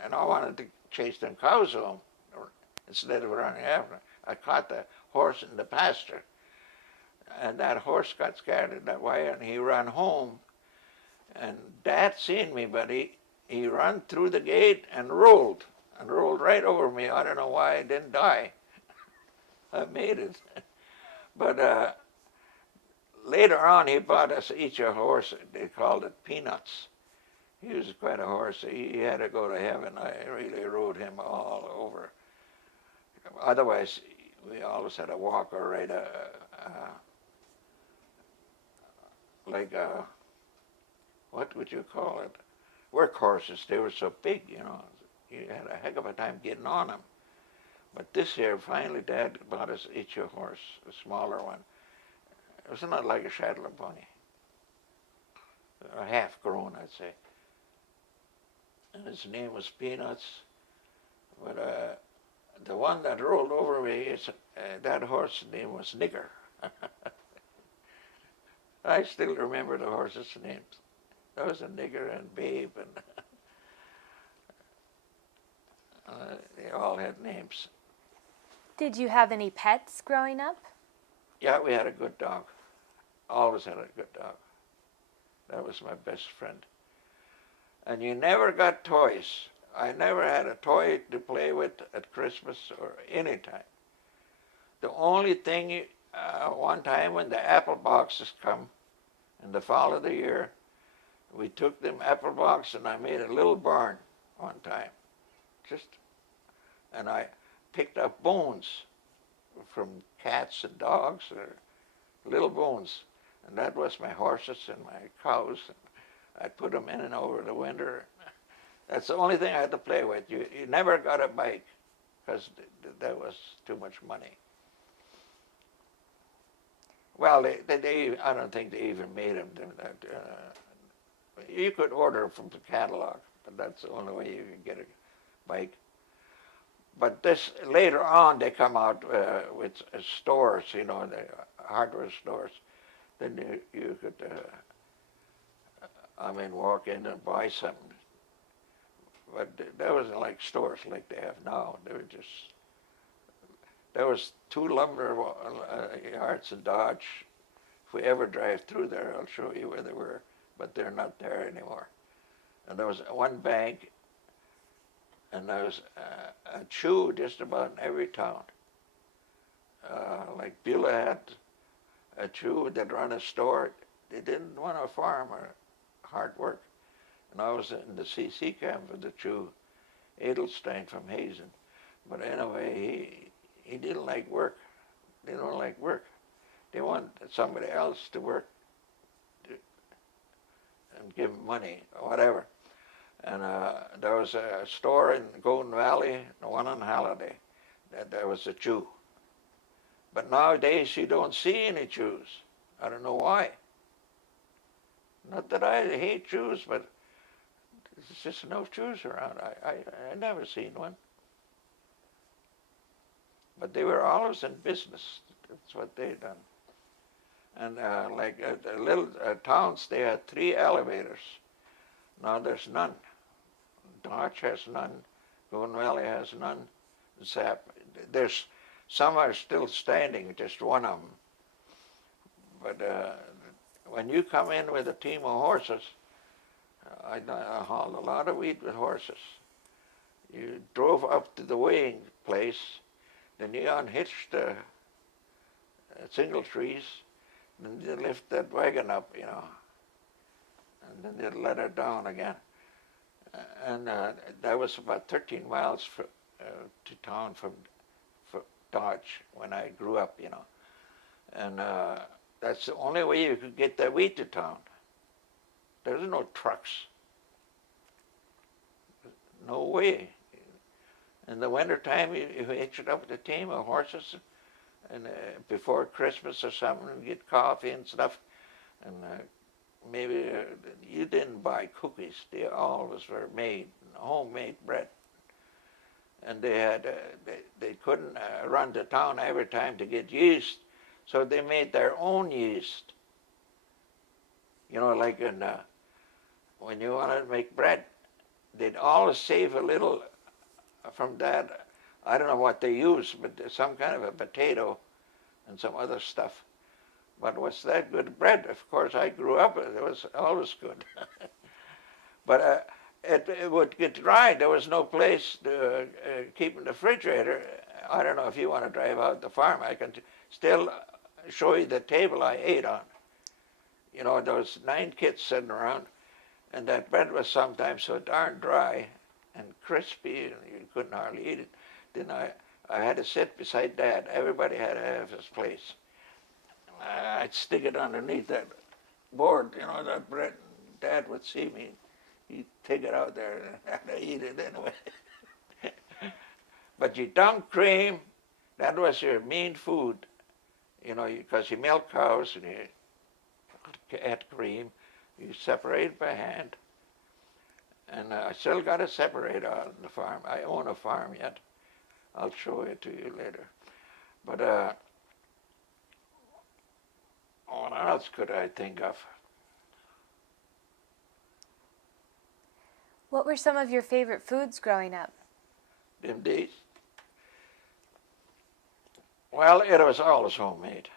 and I wanted to chase them cows home instead of running after them. I caught the horse in the pasture, and that horse got scared of that wire, and he ran home, and Dad seen me, but he ran through the gate and rolled right over me. I don't know why I didn't die. I made it. But later on, he bought us each a horse. They called it Peanuts. He was quite a horse. He had to go to heaven. I really rode him all over. Otherwise, we always had a walk or ride what would you call it? Workhorses. They were so big, you know. You had a heck of a time getting on them. But this year, finally, Dad bought us each a horse, a smaller one. It was not like a Shetland pony. Half grown, I'd say. And his name was Peanuts. But the one that rolled over me, that horse's name was Nigger. I still remember the horses' names. There was a Nigger and Babe, and they all had names. Did you have any pets growing up? Yeah, we had a good dog. Always had a good dog. That was my best friend. And you never got toys. I never had a toy to play with at Christmas or any time. The only thing, one time when the apple boxes come in the fall of the year, we took them apple box and I made a little barn one time. And I picked up bones from cats and dogs, or little bones. And that was my horses and my cows. I put them in and over the winter. That's the only thing I had to play with. You never got a bike, because that was too much money. Well, I don't think they even made them. You could order from the catalog, but that's the only way you can get a bike. But this later on, they come out with stores, you know, the hardware stores. Then you could, walk in and buy something. But that wasn't like stores like they have now. They were just, there was two lumber yards in Dodge. If we ever drive through there, I'll show you where they were, but they're not there anymore. And there was one bank, and there was a chew just about in every town. Like Beulah had a chew that run a store. They didn't want a farm or hard work. And I was in the CC camp with the chew, Edelstein from Hazen. But anyway, he didn't like work. They don't like work. They want somebody else to work and give them money or whatever. And there was a store in Golden Valley, the one on Halliday, that there was a chew. But nowadays you don't see any chews. I don't know why. Not that I hate chews, but there's just no chews around. I never seen one. But they were always in business. That's what they done. And like the little towns, they had 3 elevators. Now there's none. Dodge has none. Golden Valley has none. There's some are still standing, just one of them. But when you come in with a team of horses, I hauled a lot of wheat with horses. You drove up to the weighing place, then you unhitched the single trees, then you lift that wagon up, you know, and then you let it down again. And that was about 13 miles to town from Dodge when I grew up, you know. And that's the only way you could get that wheat to town. There's no trucks. No way. In the wintertime, you hitch it up with a team of horses, and before Christmas or something, you get coffee and stuff. And maybe you didn't buy cookies. They always were made, homemade bread. And they had they couldn't run to town every time to get yeast, so they made their own yeast. You know, like when you wanted to make bread, they'd always save a little from that. I don't know what they used, but some kind of a potato and some other stuff. But what's that good bread? Of course, I grew up, it was always good. But it would get dry. There was no place to keep in the refrigerator. I don't know if you want to drive out the farm. I can still show you the table I ate on. You know, there was 9 kids sitting around, and that bread was sometimes so darn dry and crispy, and you couldn't hardly eat it. Then I had to sit beside Dad. Everybody had to have his place. I'd stick it underneath that board, you know, that bread. Dad would see me. He'd take it out there and eat it anyway. But you dumped cream. That was your main food, you know, because you milk cows and you add cream. You separate by hand. And I still got a separator on the farm. I own a farm yet. I'll show it to you later. But what else could I think of? What were some of your favorite foods growing up? Them days? Well, it was always homemade.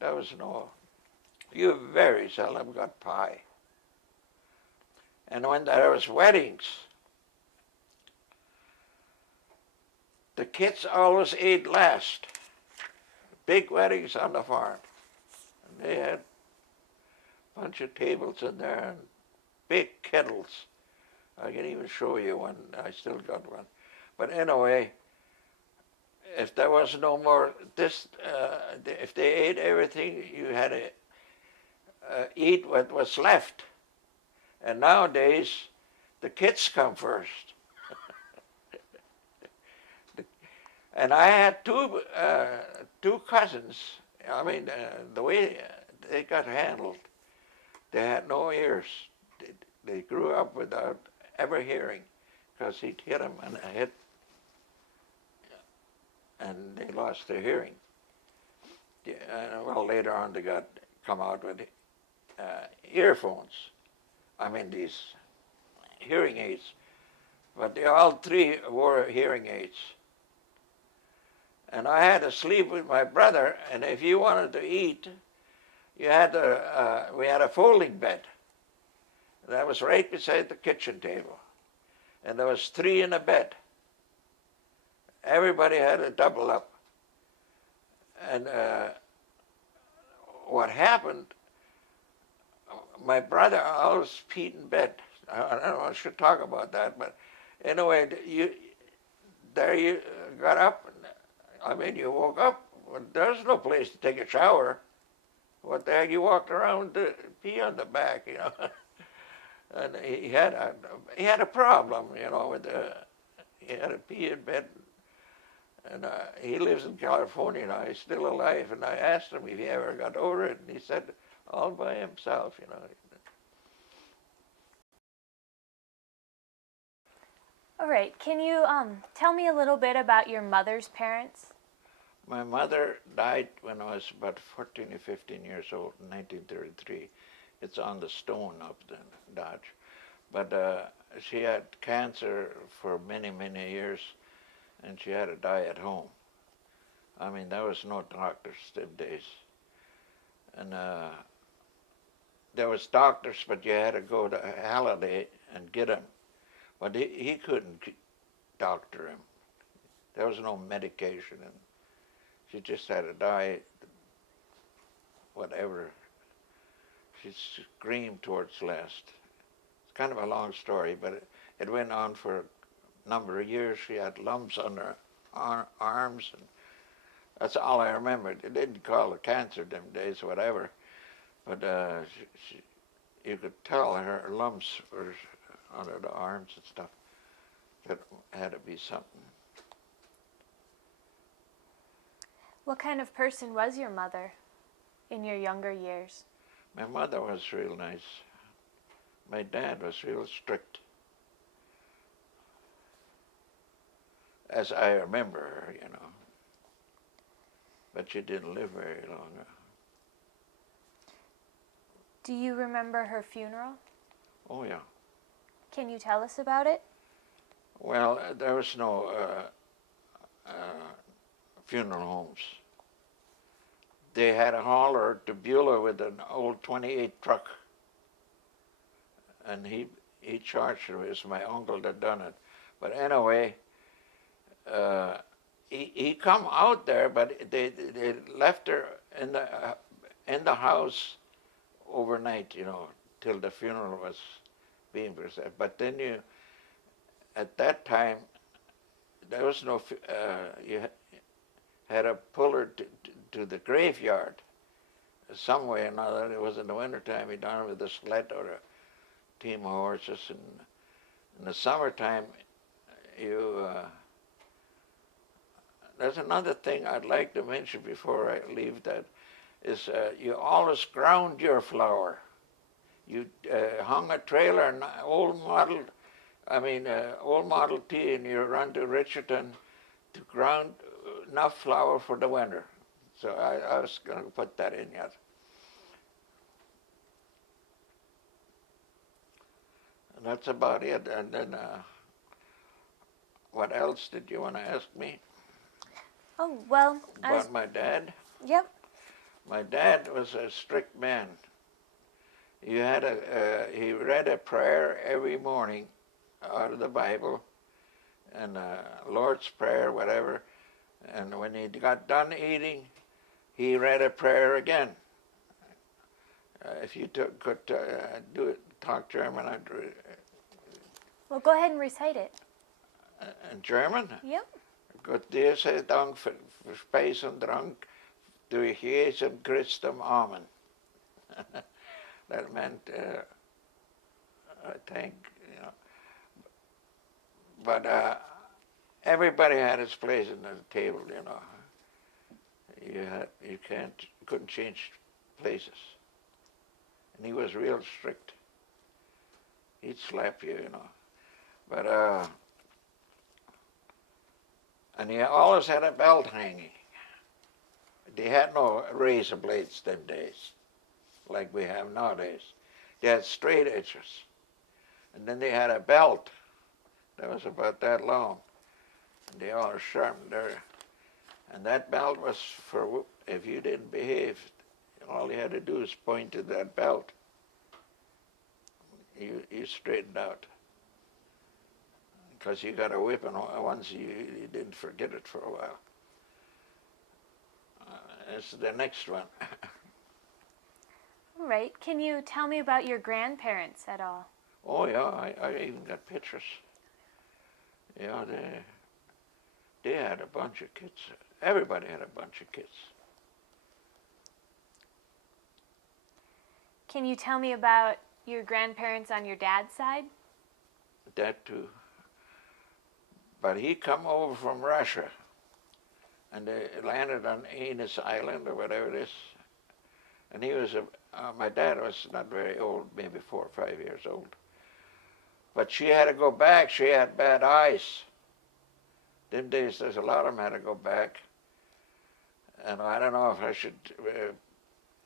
There was no, you very seldom got pie. And when there was weddings, the kids always ate last. Big weddings on the farm. And they had a bunch of tables in there and big kettles. I can even show you one. I still got one. But anyway, if there was no more, if they ate everything, you had to eat what was left. And nowadays, the kids come first. And I had two cousins I mean, the way they got handled, they had no ears. They grew up without ever hearing, because he'd hit them and they lost their hearing. Yeah, well, later on they come out with earphones. I mean, these hearing aids. But they all three wore hearing aids. And I had to sleep with my brother, and if you wanted to eat, we had a folding bed. That was right beside the kitchen table. And there was three in a bed. Everybody had to double up. And what happened, my brother always peed in bed. I don't know, I should talk about that, but anyway, you got up, and, you woke up, well, there's no place to take a shower. What the heck, you walked around to pee on the back, And he had a problem, with he had to pee in bed. And he lives in California now. He's still alive. And I asked him if he ever got over it, and he said, all by himself, All right, can you tell me a little bit about your mother's parents? My mother died when I was about 14 or 15 years old in 1933. It's on the stone up in Dodge. But she had cancer for many, many years, and she had to die at home. I mean, there was no doctors them days. And there was doctors, but you had to go to Halliday and get them. But he couldn't doctor him. There was no medication, and she just had to die, whatever. She screamed towards last. It's kind of a long story, but it went on for a number of years. She had lumps on her arms, and that's all I remember. They didn't call it cancer them days, whatever, but you could tell her lumps were under the arms and stuff. That had to be something. What kind of person was your mother in your younger years? My mother was real nice. My dad was real strict, as I remember her, But she didn't live very long. Do you remember her funeral? Oh, yeah. Can you tell us about it? Well, there was no funeral homes. They had a hauler to Beulah with an old 28 truck. And he charged her. It was my uncle that done it. But anyway, he come out there, but they left her in the house overnight, till the funeral was being preserved. But then at that time, there was no, you had to pull her to the graveyard some way or another. It was in the wintertime, he done it with a sled or a team of horses. And in the summertime, there's another thing I'd like to mention before I leave that, is you always ground your flour. You hung a trailer, an old Model T, and you run to Richardton to ground enough flour for the winter. So I was going to put that in yet. And that's about it. And then what else did you want to ask me? Oh, well, About my dad? Yep. My dad was a strict man. He read a prayer every morning out of the Bible, and Lord's Prayer, whatever. And when he got done eating, he read a prayer again. If you could talk German, I'd Well, go ahead and recite it. in German? Yep. Gott dir sei Dank für Speis und Trank durch Jesum Christum. Amen. That meant, I think, But everybody had his place at the table, You can't couldn't change places. And he was real strict. He'd slap you, you know. But, and he always had a belt hanging. They had no razor blades them days, like we have nowadays. They had straight edges. And then they had a belt that was about that long. And they all sharpened there. And that belt was for, if you didn't behave, all you had to do is point to that belt. You straightened out. Because you got a whipping once you didn't forget it for a while. This is the next one. All right. Can you tell me about your grandparents at all? Oh yeah, I even got pictures. Yeah, they had a bunch of kids. Everybody had a bunch of kids. Can you tell me about your grandparents on your dad's side? That too. But he come over from Russia, and they landed on Enos Island or whatever it is. And he was my dad was not very old, maybe 4 or 5 years old. But she had to go back. She had bad eyes. Them days, there's a lot of them had to go back. And I don't know if I should,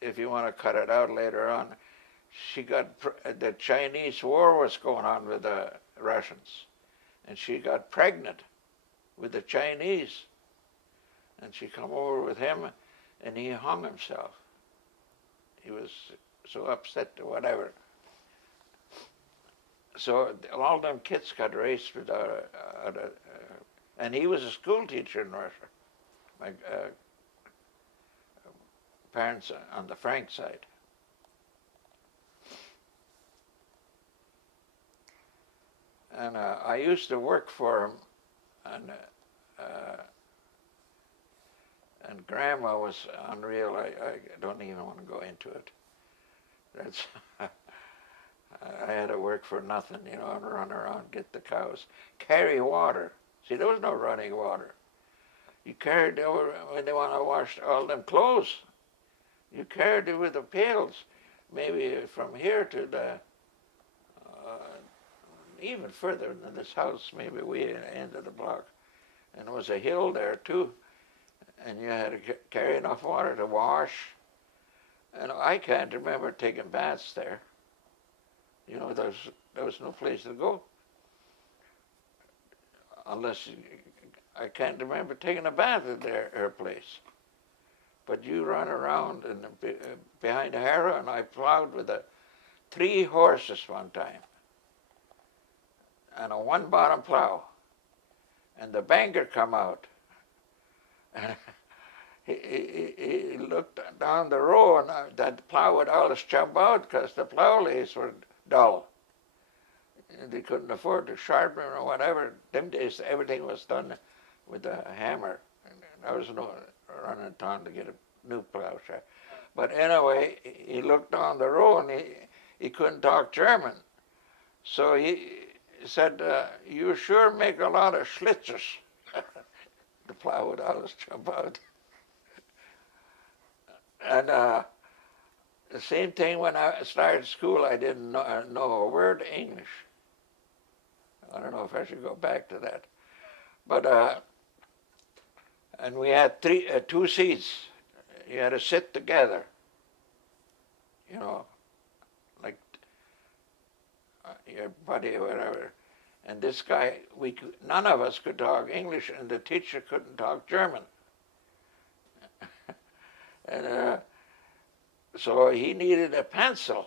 if you want to cut it out later on. She got, the Chinese war was going on with the Russians. And she got pregnant with the Chinese. And she come over with him, and he hung himself. He was so upset or whatever. So all them kids got raised without and he was a school teacher in Russia. My parents on the Frank side. And I used to work for him, and Grandma was unreal. I don't even want to go into it. That's I had to work for nothing, you know, and run around, get the cows, carry water. See, there was no running water. You carried over when they want to wash all them clothes. You carried it with the pails, maybe from here to the even further than this house, maybe we end of the block. And there was a hill there too, and you had to carry enough water to wash. And I can't remember taking baths there. You know, there was no place to go. Unless, I can't remember taking a bath at her place. But you run around and behind a harrow, and I plowed with 3 horses one time. And a 1-bottom plow. And the banker come out. And he looked down the row, and that plow would always jump out because the plow lays were dull. And they couldn't afford to sharpen or whatever. Them days, everything was done with a hammer. And there was no running town to get a new plow shaft. But anyway, he looked down the row, and he couldn't talk German. So he said, you sure make a lot of schlitzers. The plow would always jump out. And the same thing when I started school, I didn't know a word of English. I don't know if I should go back to that. But, and we had 2 seats. You had to sit together, you know, like your buddy or whatever. And this guy, none of us could talk English, and the teacher couldn't talk German. And so he needed a pencil.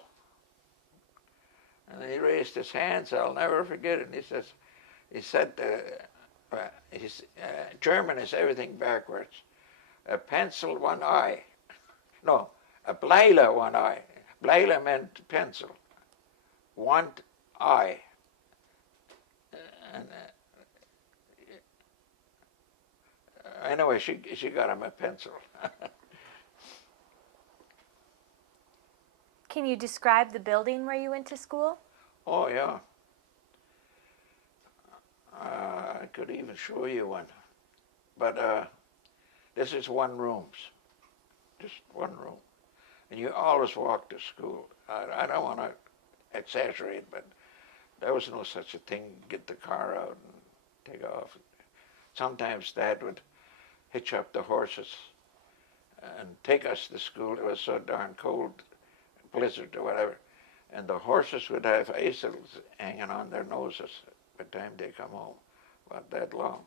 And he raised his hands, I'll never forget it. And he said, German is everything backwards. A pencil, 1 eye. No, a Bleile, 1 eye. Bleile meant pencil. 1 eye. And anyway, she got him a pencil. Can you describe the building where you went to school? Oh, yeah. I could even show you one. But this is 1 room. just one room. And you always walked to school. I don't want to exaggerate, but there was no such a thing, get the car out and take off. Sometimes Dad would hitch up the horses and take us to school. It was so darn cold, blizzard or whatever. And the horses would have icicles hanging on their noses by the time they come home. About that long.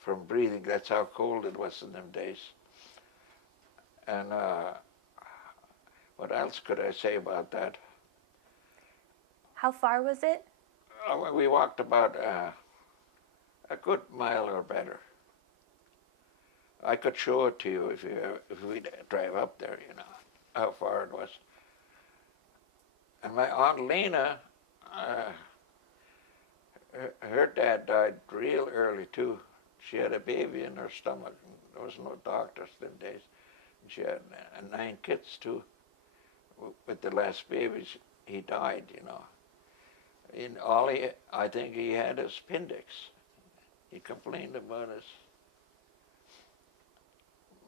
From breathing, that's how cold it was in them days. And what else could I say about that? How far was it? We walked about a good mile or better. I could show it to you if we drive up there, you know, how far it was. And my Aunt Lena, her dad died real early too. She had a baby in her stomach. And there was no doctors them days. And she had 9 kids too. With the last baby, he died, you know. I think he had his appendix. He complained about his.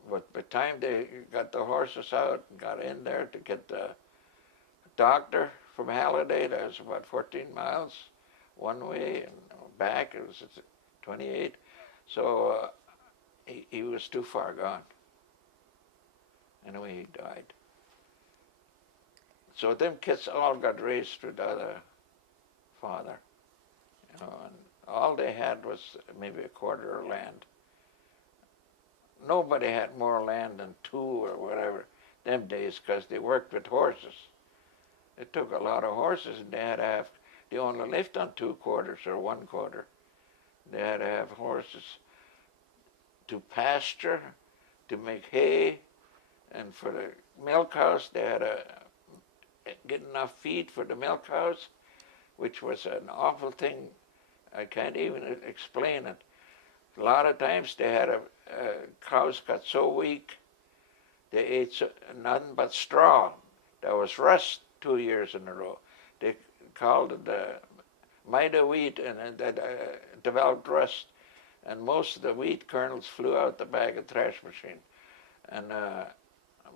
But by the time they got the horses out and got in there to get the doctor from Halliday, that was about 14 miles one way, and back it was 28. So he was too far gone. Anyway, he died. So them kids all got raised with the other father, you know, and all they had was maybe a quarter of land. Nobody had more land than 2 or whatever them days because they worked with horses. It took a lot of horses, and they only lived on 2 quarters or 1 quarter. They had to have horses to pasture, to make hay, and for the milk house they had to get enough feed for the milk house, which was an awful thing. I can't even explain it. A lot of times they had cows got so weak, they ate nothing but straw. There was rust 2 years in a row. They called it Maida wheat, and that developed rust. And most of the wheat kernels flew out the back of the thrash machine. And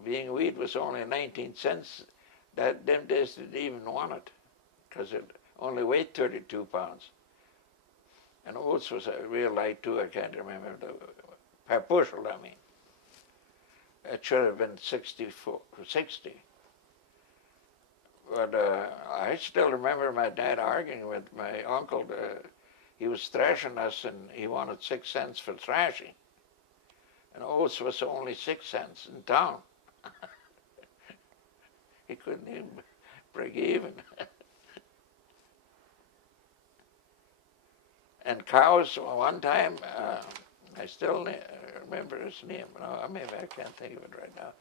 being wheat was only 19 cents. Them days didn't even want it, because it only weighed 32 pounds. And oats was a real light too. I can't remember per bushel, I mean. It should have been 60. But I still remember my dad arguing with my uncle. He was thrashing us, and he wanted 6 cents for thrashing. And oats was only 6 cents in town. He couldn't even break even. And cows, one time, I still remember his name. No, maybe I can't think of it right now.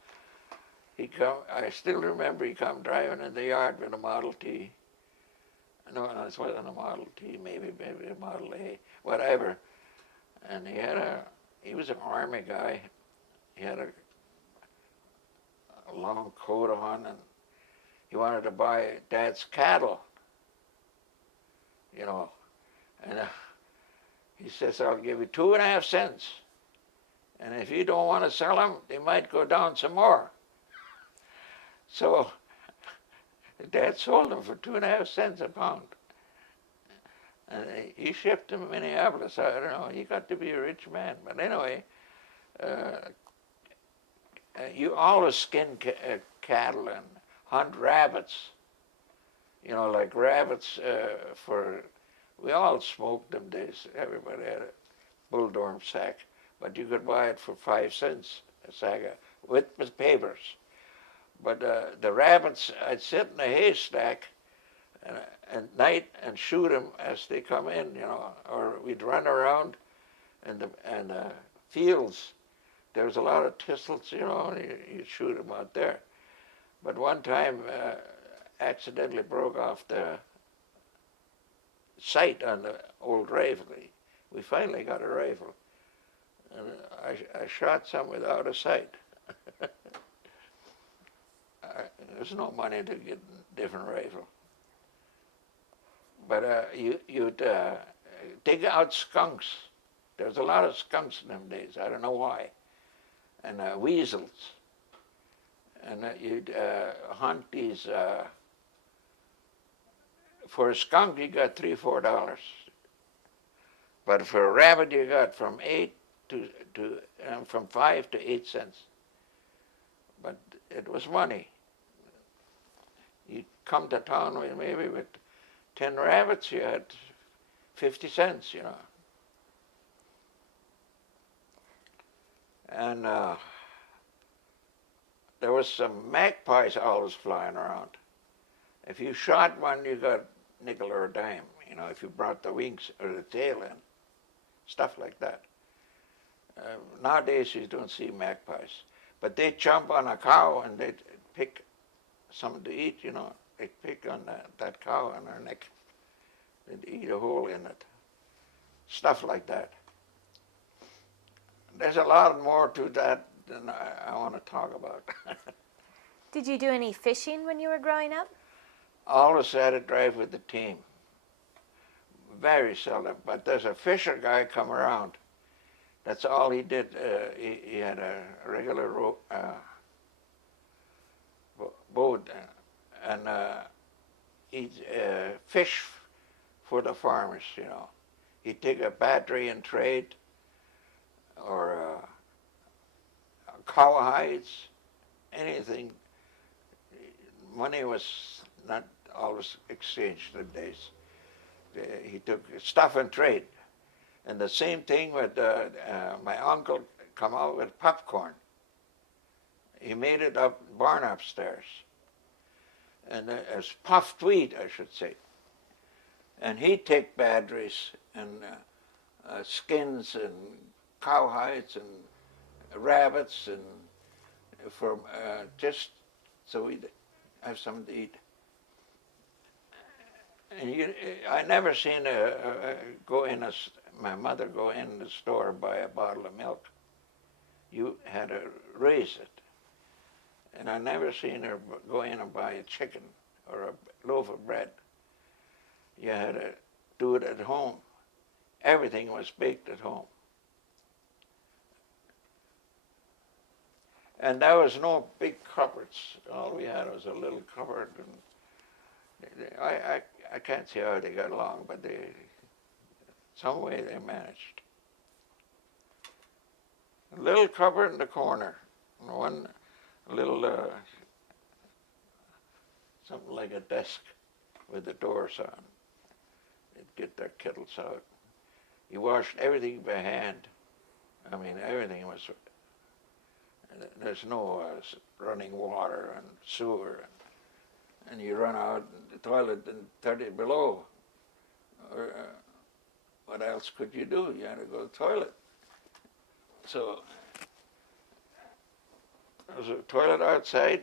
I still remember he come driving in the yard with a Model T. No, it wasn't a Model T, maybe a Model A, whatever. And he was an army guy. He had a long coat on, and he wanted to buy Dad's cattle, you know. And he says, I'll give you 2.5 cents. And if you don't want to sell them, they might go down some more. So Dad sold them for 2.5 cents a pound. And he shipped them to Minneapolis. I don't know, he got to be a rich man. But anyway, you always skin cattle and hunt rabbits. You know, like rabbits we all smoked them days. Everybody had a bulldorm sack. But you could buy it for 5 cents a sack with papers. But the rabbits, I'd sit in a haystack at night and shoot them as they come in, you know, or we'd run around in the fields. There was a lot of thistles, you know, and you'd shoot them out there. But one time, accidentally broke off the sight on the old rifle. We finally got a rifle. And I shot some without a sight. There's no money to get a different rifle. But you'd dig out skunks. There's a lot of skunks in them days. I don't know why. And weasels. And you'd hunt these. For a skunk, you got $3-4, but for a rabbit, you got from 5 to 8 cents. But it was money. You come to town with maybe with 10 rabbits, you had 50 cents, you know. And there was some magpies always flying around. If you shot one, you got a nickel or a dime, you know, if you brought the wings or the tail in, stuff like that. Nowadays you don't see magpies, but they jump on a cow and they pick something to eat, you know. They pick on that cow on her neck. They eat a hole in it. Stuff like that. There's a lot more to that than I want to talk about. Did you do any fishing when you were growing up? Always had to drive with the team. Very seldom, but there's a fisher guy come around. That's all he did. He had a regular boat, and he'd fish for the farmers, you know. He'd take a battery and trade, or cow hides, anything. Money was not always exchanged in days. He took stuff and trade. And the same thing with my uncle come out with popcorn. He made it up barn upstairs. And it's puffed wheat, I should say. And he'd take batteries and skins and cowhides and rabbits and for just so we'd have something to eat. And I never seen my mother go in the store and buy a bottle of milk. You had to raise it. And I never seen her go in and buy a chicken or a loaf of bread. You had to do it at home. Everything was baked at home. And there was no big cupboards. All we had was a little cupboard. And I can't see how they got along, but some way they managed. A little cupboard in the corner, and one little, something like a desk with the doors on. They'd get their kettles out. You washed everything by hand. I mean, everything was, there's no running water and sewer. And you run out the toilet and 30 below. Or what else could you do? You had to go to the toilet. So there was a toilet outside.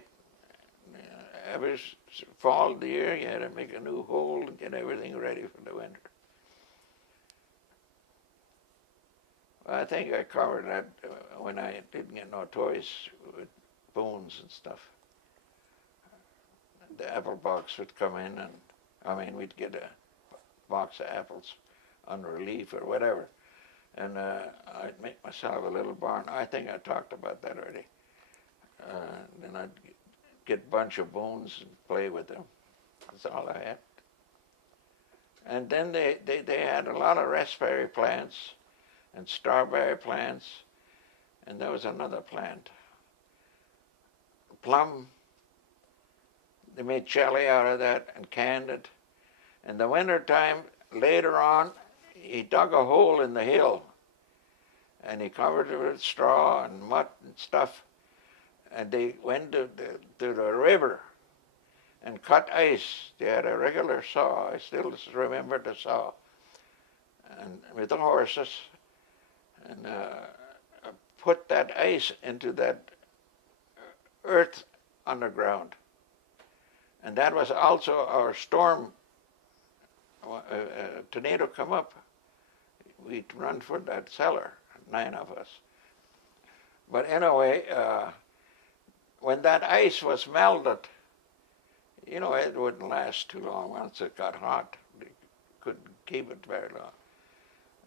Every fall of the year, you had to make a new hole and get everything ready for the winter. Well, I think I covered that when I didn't get no toys with bones and stuff. The apple box would come in, and we'd get a box of apples under a leaf or whatever, and I'd make myself a little barn. I think I talked about that already. Then I'd get a bunch of bones and play with them. That's all I had. And then they had a lot of raspberry plants and strawberry plants, and there was another plant, plum. They made jelly out of that and canned it. In the winter time, later on, he dug a hole in the hill and he covered it with straw and mud and stuff. And they went to the river and cut ice. They had a regular saw. I still remember the saw. And with the horses, and put that ice into that earth underground. And that was also our storm. A tornado come up, we'd run for that cellar, 9 of us. But anyway, when that ice was melted, you know, it wouldn't last too long. Once it got hot, you couldn't keep it very long.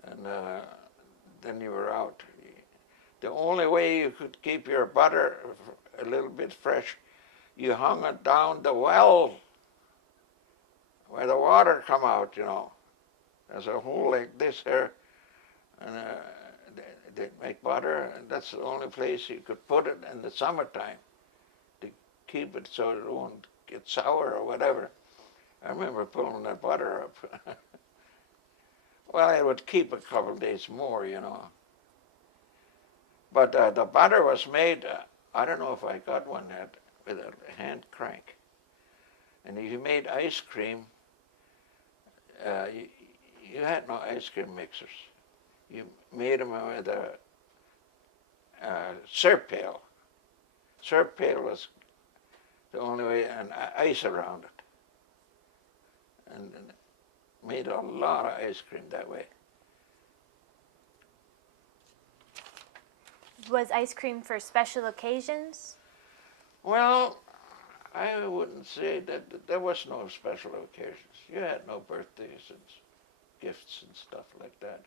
And then you were out. The only way you could keep your butter a little bit fresh, you hung it down the well where the water come out, you know. There's a hole like this here, and they make butter, and that's the only place you could put it in the summertime to keep it so it won't get sour or whatever. I remember pulling that butter up. Well, it would keep a couple of days more, you know. But the butter was made, I don't know if I got one yet, with a hand crank. And if you made ice cream, you had no ice cream mixers. You made them with a syrup pail. Syrup pail was the only way, and ice around it. And made a lot of ice cream that way. Was ice cream for special occasions? Well, I wouldn't say that there was no special occasions. You had no birthdays and gifts and stuff like that.